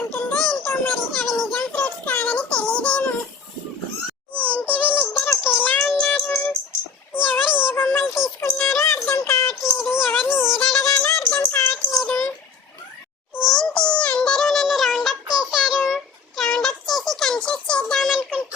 అనుకుంటుందో ఏంటో మరి, అవి నిజం ఫ్రూట్స్ కాదని తెలియదేమో. ఏంటి వీళ్ళిద్దరు ఒకేలా ఉన్నారు? ఎవరు ఏ బొమ్మలు తీసుకున్నారో అర్థం కావట్లేదు, ఎవరిని ఏదడగాలో అర్థం కావట్లేదు. ఏంటి అందరూ నన్ను రౌండప్ చేశారు? రౌండప్ చేసి కన్ఫ్యూజ్ చేద్దామనుకుంటున్నారు.